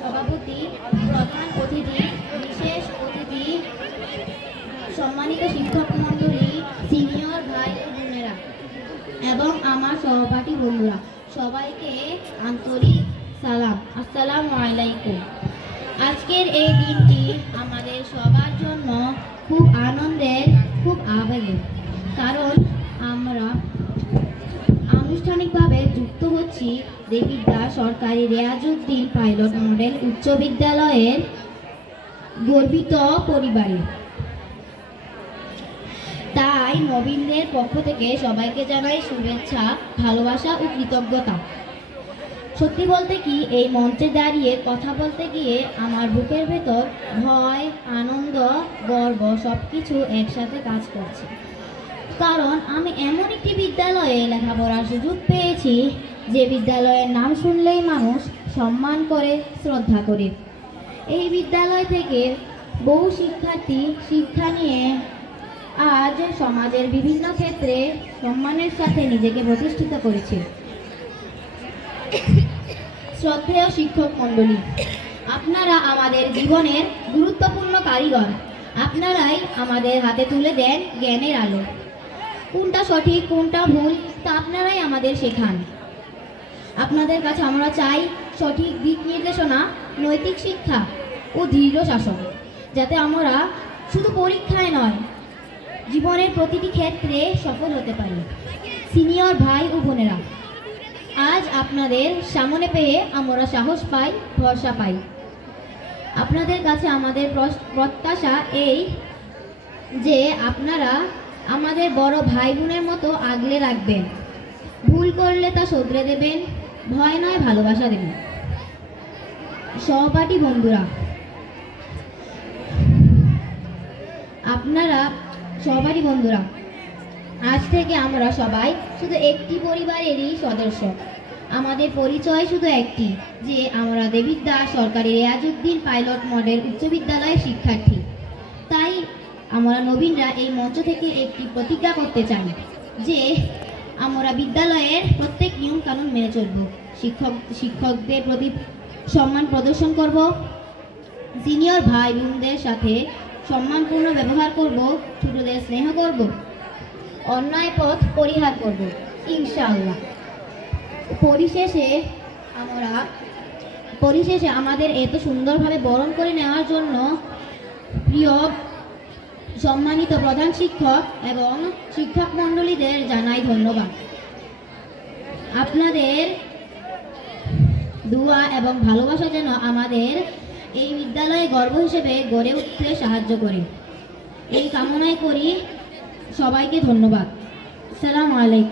সভাপতি, প্রধান অতিথি, বিশেষ অতিথি, সম্মানিত শিক্ষক মণ্ডলী, সিনিয়র ভাই ও বোনেরা এবং আমার সহপাঠী বন্ধুরা, সবাইকে আন্তরিক সালাম। আসসালামু আলাইকুম। আজকের এই দিনটি আমাদের সবার জন্য খুব আনন্দের, খুব আবেগের, কারণ আমরা আনুষ্ঠানিকভাবে যুক্ত হচ্ছি দেবিদ্যা সরকারি রেয়াজউদ্দিন পাইলট মডেল উচ্চ বিদ্যালয়ের গর্বিত পরিবারে। তাই নবীনদের পক্ষ থেকে সবাইকে জানাই শুভেচ্ছা, ভালোবাসা ও কৃতজ্ঞতা। সত্যি বলতে কি, এই মঞ্চে দাঁড়িয়ে কথা বলতে গিয়ে আমার বুকের ভেতর ভয়, আনন্দ, গর্ব সবকিছু একসাথে কাজ করছে। কারণ আমি এমন একটি বিদ্যালয়ে লেখাপড়ার সুযোগ পেয়েছি যে বিদ্যালয়ের নাম শুনলেই মানুষ সম্মান করে, শ্রদ্ধা করে। এই বিদ্যালয় থেকে বহু শিক্ষার্থী শিক্ষা নিয়ে আজ সমাজের বিভিন্ন ক্ষেত্রে সম্মানের সাথে নিজেকে প্রতিষ্ঠিত করেছে। শ্রদ্ধেয় শিক্ষক মণ্ডলী, আপনারা আমাদের জীবনের গুরুত্বপূর্ণ কারিগর। আপনারাই আমাদের হাতে তুলে দেন জ্ঞানের আলো। কোনটা সঠিক, কোনটা ভুল, তা আপনারাই আমাদের শেখান। আপনাদের কাছে আমরা চাই সঠিক দিক নির্দেশনা, নৈতিক শিক্ষা ও দৃঢ় শাসন, যাতে আমরা শুধু পরীক্ষায় নয়, জীবনের প্রতিটি ক্ষেত্রে সফল হতে পারি। সিনিয়র ভাই ও বোনেরা, আজ আপনাদের সামনে পেয়ে আমরা সাহস পাই, ভরসা পাই। আপনাদের কাছে আমাদের প্রত্যাশা এই যে আপনারা আমাদের বড় ভাই বোনের মতো আগলে রাখবেন। ভুল করলে তা শুধরে দেবেন, ভয় নয় ভালোবাসা দেবেন। সহপাঠী বন্ধুরা, আজ থেকে আমরা সবাই শুধু একটি পরিবারেরই সদস্য। আমাদের পরিচয় শুধু একটি, যে আমরা দেবিদ্যা সরকারি রেয়াজউদ্দিন পাইলট মডেল উচ্চ বিদ্যালয়ের শিক্ষার্থী। তাই আমরা নবীনরা এই মঞ্চ থেকে একটি প্রতিজ্ঞা করতে চাই যে আমরা বিদ্যালয়ের প্রত্যেক নিয়ম কানুন মেনে চলব, শিক্ষকদের প্রতি সম্মান প্রদর্শন করব, সিনিয়র ভাই বোনদের সাথে সম্মানপূর্ণ ব্যবহার করব, ছোটদের স্নেহ করব, অন্যায় পথ পরিহার করব ইনশাআল্লাহ। পরিশেষে আমাদের এত সুন্দরভাবে বরণ করে নেওয়ার জন্য প্রিয় সম্মানিত প্রধান শিক্ষক এবং শিক্ষক মণ্ডলীদের জানাই ধন্যবাদ। আপনাদের দোয়া এবং ভালোবাসা যেন আমাদের এই বিদ্যালয়ে গর্ব হিসেবে গড়ে উঠতে সাহায্য করে, এই কামনাই করি। সবাইকে ধন্যবাদ। আসসালামু আলাইকুম।